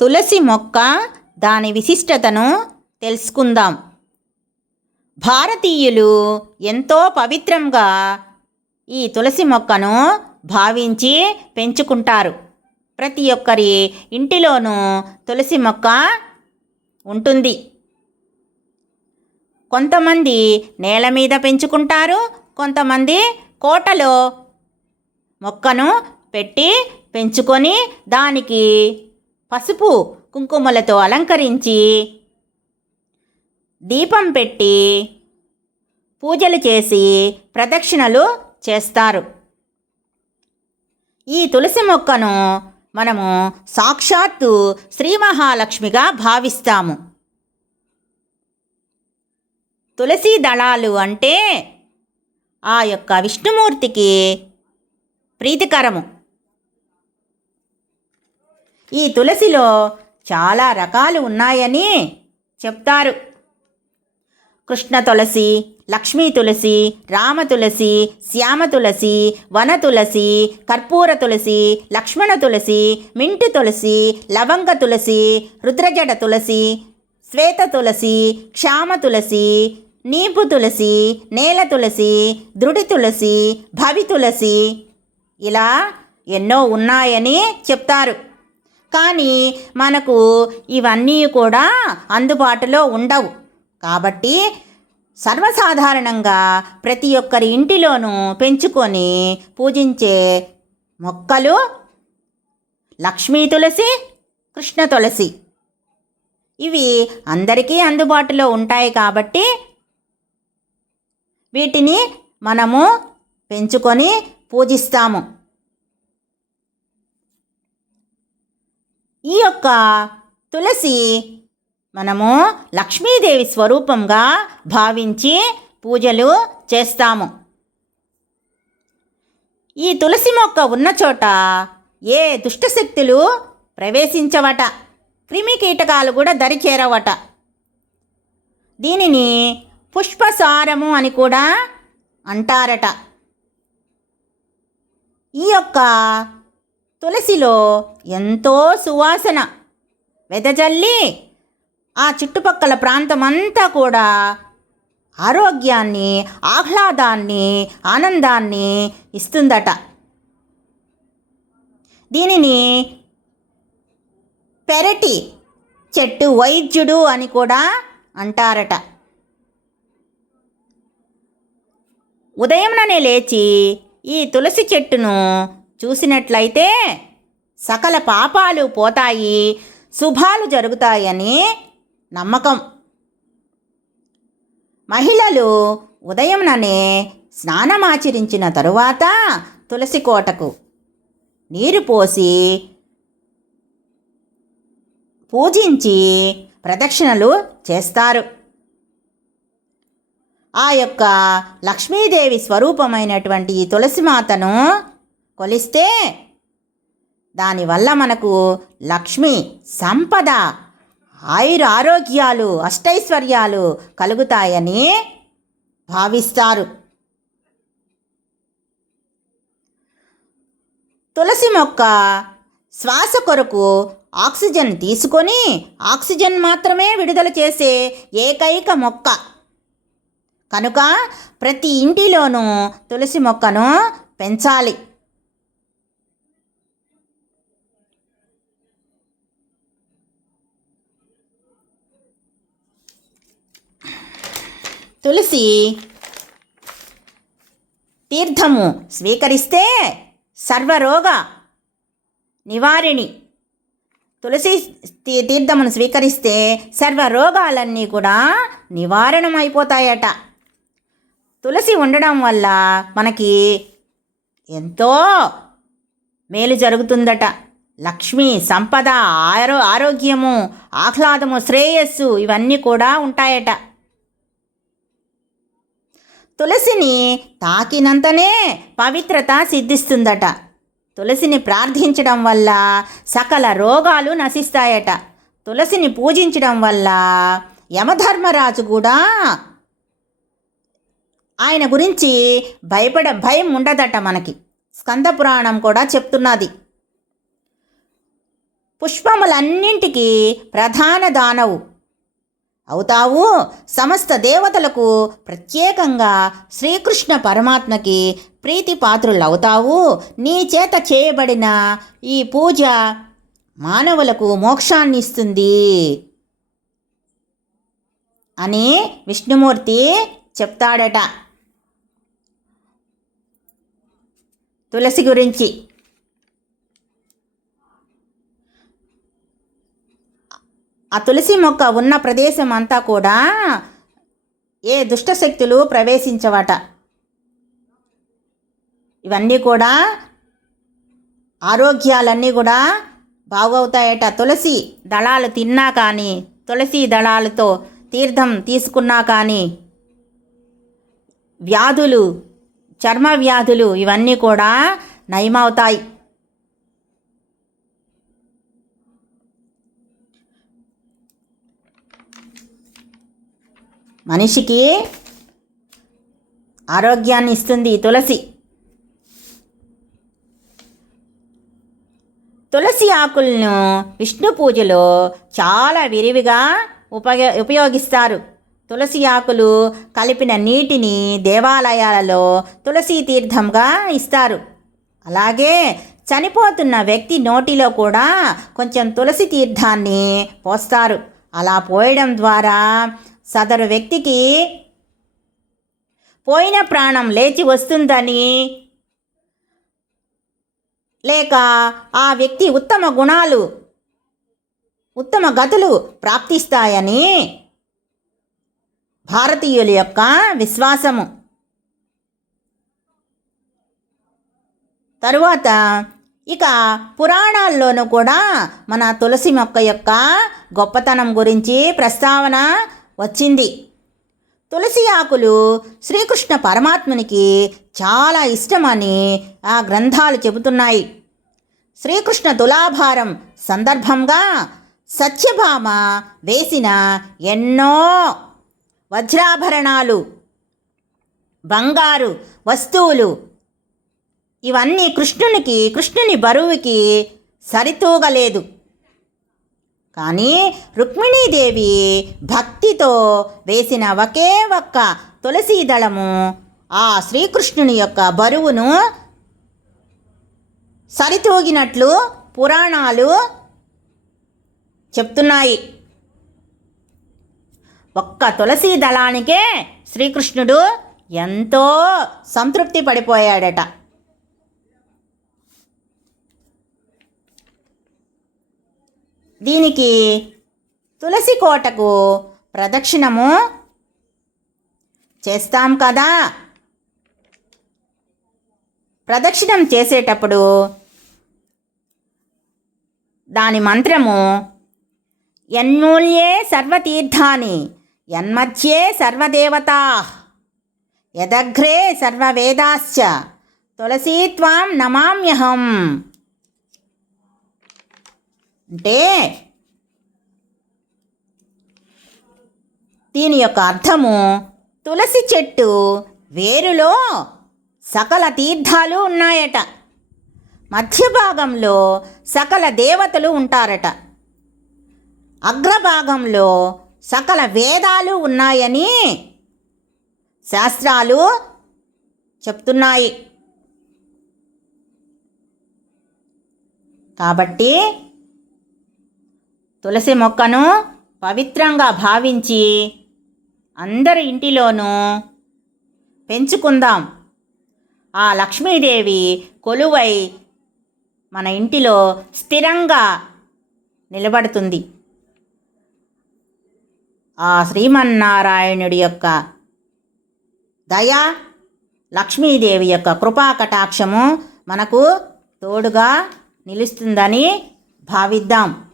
తులసి మొక్క దాని విశిష్టతను తెలుసుకుందాం. భారతీయులు ఎంతో పవిత్రంగా ఈ తులసి మొక్కను భావించి పెంచుకుంటారు. ప్రతి ఒక్కరి ఇంటిలోనూ తులసి మొక్క ఉంటుంది. కొంతమంది నేల మీద పెంచుకుంటారు కొంతమంది కోటలో మొక్కను పెట్టి పెంచుకొని దానికి పసుపు కుంకుమలతో అలంకరించి దీపం పెట్టి పూజలు చేసి ప్రదక్షిణలు చేస్తారు. ఈ తులసి మొక్కను మనము సాక్షాత్తు శ్రీ మహాలక్ష్మిగా భావిస్తాము. తులసి దళాలు అంటే ఆ యొక్క విష్ణుమూర్తికి ప్రీతికరము. ఈ తులసిలో చాలా రకాలు ఉన్నాయని చెప్తారు. కృష్ణ తులసి లక్ష్మీ తులసి రామ తులసి శ్యామ తులసి వన తులసి కర్పూర తులసి లక్ష్మణ తులసి మింటు తులసి లవంగ తులసి రుద్రజడ తులసి శ్వేత తులసి క్షామ తులసి నీపు తులసి నేల తులసి దృఢి తులసి భవి తులసి ఇలా ఎన్నో ఉన్నాయని చెప్తారు. కానీ మనకు ఇవన్నీ కూడా అందుబాటులో ఉండవు. కాబట్టి సర్వసాధారణంగా ప్రతి ఒక్కరి ఇంటిలోనూ పెంచుకొని పూజించే మొక్కలు లక్ష్మీ తులసి కృష్ణ తులసి. ఇవి అందరికీ అందుబాటులో ఉంటాయి కాబట్టి వీటిని మనము పెంచుకొని పూజిస్తాము. ఈ యొక్క తులసి మనము లక్ష్మీదేవి స్వరూపంగా భావించి పూజలు చేస్తాము. ఈ తులసి మొక్క ఉన్న చోట ఏ దుష్టశక్తులు ప్రవేశించవట క్రిమి కీటకాలు కూడా దరి చేరవట దీనిని పుష్పసారము అని కూడా అంటారట. ఈ యొక్క తులసిలో ఎంతో సువాసన. వెదజల్లి ఆ చుట్టుపక్కల ప్రాంతమంతా కూడా ఆరోగ్యాన్ని ఆహ్లాదాన్ని ఆనందాన్ని ఇస్తుందట. దీనిని పెరటి చెట్టు వైద్యుడు అని కూడా అంటారట. ఉదయంననే లేచి ఈ తులసి చెట్టును చూసినట్లయితే సకల పాపాలు పోతాయి శుభాలు జరుగుతాయని నమ్మకం. మహిళలు ఉదయంననే స్నానమాచరించిన తరువాత తులసి కోటకు నీరు పోసి పూజించి ప్రదక్షిణలు చేస్తారు. ఆ యొక్క లక్ష్మీదేవి స్వరూపమైనటువంటి ఈ తులసి మాతను కొలిస్తే దానివల్ల మనకు లక్ష్మి సంపద ఆయుర ఆరోగ్యాలు అష్టైశ్వర్యాలు కలుగుతాయని భావిస్తారు. తులసి మొక్క శ్వాస కొరకు ఆక్సిజన్ తీసుకొని ఆక్సిజన్ మాత్రమే విడుదల చేసే ఏకైక మొక్క. కనుక ప్రతి ఇంటిలోనూ తులసి మొక్కను పెంచాలి. తులసి తీర్థము స్వీకరిస్తే సర్వరోగ నివారిణి. తులసి తీ- తీర్థమును స్వీకరిస్తే సర్వ రోగాలన్నీ కూడా నివారణమైపోతాయట. తులసి ఉండడం వల్ల మనకి ఎంతో మేలు జరుగుతుందట. లక్ష్మి సంపద ఆరో ఆరోగ్యము ఆహ్లాదము శ్రేయస్సు ఇవన్నీ కూడా ఉంటాయట. తులసిని తాకినంతనే పవిత్రత సిద్ధిస్తుందట. తులసిని ప్రార్థించడం వల్ల సకల రోగాలు నశిస్తాయట. తులసిని పూజించడం వల్ల యమధర్మరాజు కూడా ఆయన గురించి భయపడ భయం ఉండదట మనకి. స్కంద పురాణం కూడా చెప్తున్నది. పుష్పములన్నింటికీ ప్రధాన దానవు అవుతావు? సమస్త దేవతలకు ప్రత్యేకంగా శ్రీకృష్ణ పరమాత్మకి ప్రీతి పాత్రులవుతావు నీ చేత చేయబడిన ఈ పూజ మానవులకు మోక్షాన్ని ఇస్తుంది అని విష్ణుమూర్తి చెప్తాడట. తులసి గురించి ఆ తులసి మొక్క ఉన్న ప్రదేశం అంతా కూడా ఏ దుష్టశక్తులు ప్రవేశించవట. ఇవన్నీ కూడా ఆరోగ్యాలన్నీ కూడా బాగవుతాయట. తులసి దళాలు తిన్నా కానీ తులసి దళాలతో తీర్థం తీసుకున్నా కానీ వ్యాధులు చర్మ వ్యాధులు ఇవన్నీ కూడా నయమవుతాయి. మనిషికి ఆరోగ్యాన్ని ఇస్తుంది తులసి. తులసి ఆకులను విష్ణు పూజలో చాలా విరివిగా ఉపయో ఉపయోగిస్తారు. తులసి ఆకులు కలిపిన నీటిని దేవాలయాలలో తులసి తీర్థంగా ఇస్తారు. అలాగే చనిపోతున్న వ్యక్తి నోటిలో కూడా కొంచెం తులసి తీర్థాన్ని పోస్తారు. అలా పోయడం ద్వారా సదరు వ్యక్తికి పోయిన ప్రాణం లేచి వస్తుందని లేక ఆ వ్యక్తి ఉత్తమ గుణాలు ఉత్తమ గతులు ప్రాప్తిస్తాయని భారతీయుల యొక్క విశ్వాసము. తరువాత ఇక పురాణాల్లోనూ కూడా మన తులసి మొక్క యొక్క గొప్పతనం గురించి ప్రస్తావన వచ్చింది. తులసి ఆకులు శ్రీకృష్ణ పరమాత్మునికి చాలా ఇష్టమని ఆ గ్రంథాలు చెబుతున్నాయి. శ్రీకృష్ణ తులాభారం సందర్భంగా సత్యభామ వేసిన ఎన్నో వజ్రాభరణాలు బంగారు వస్తువులు ఇవన్నీ కృష్ణునికి కృష్ణుని బరువుకి సరితూగలేదు. కానీ రుక్మిణీదేవి భక్తితో వేసిన ఒకే ఒక్క తులసీ దళము ఆ శ్రీకృష్ణుని యొక్క బరువును సరితూగినట్లు పురాణాలు చెప్తున్నాయి. ఒక్క తులసి దళానికే శ్రీకృష్ణుడు ఎంతో సంతృప్తి పడిపోయాడట. దీనికి తులసి కోటకు ప్రదక్షిణము చేస్తాం కదా. ప్రదక్షిణం చేసేటప్పుడు దాని మంత్రము యన్మూల్యే సర్వతీర్థాని యన్మధ్యే సర్వదేవతా యదగ్రే సర్వవేదాశ్చ తులసీ త్వాం నమామ్యహం. అంటే దీని యొక్క అర్థము తులసి చెట్టు వేరులో సకల తీర్థాలు ఉన్నాయట. మధ్య భాగంలో సకల దేవతలు ఉంటారట. అగ్రభాగంలో సకల వేదాలు ఉన్నాయని శాస్త్రాలు చెప్తున్నాయి. కాబట్టి తులసి మొక్కను పవిత్రంగా భావించి అందరి ఇంటిలోనూ పెంచుకుందాం. ఆ లక్ష్మీదేవి కొలువై మన ఇంటిలో స్థిరంగా నిలబడుతుంది. ఆ శ్రీమన్నారాయణుడి యొక్క దయ లక్ష్మీదేవి యొక్క కృపా కటాక్షము మనకు తోడుగా నిలుస్తుందని భావిద్దాం.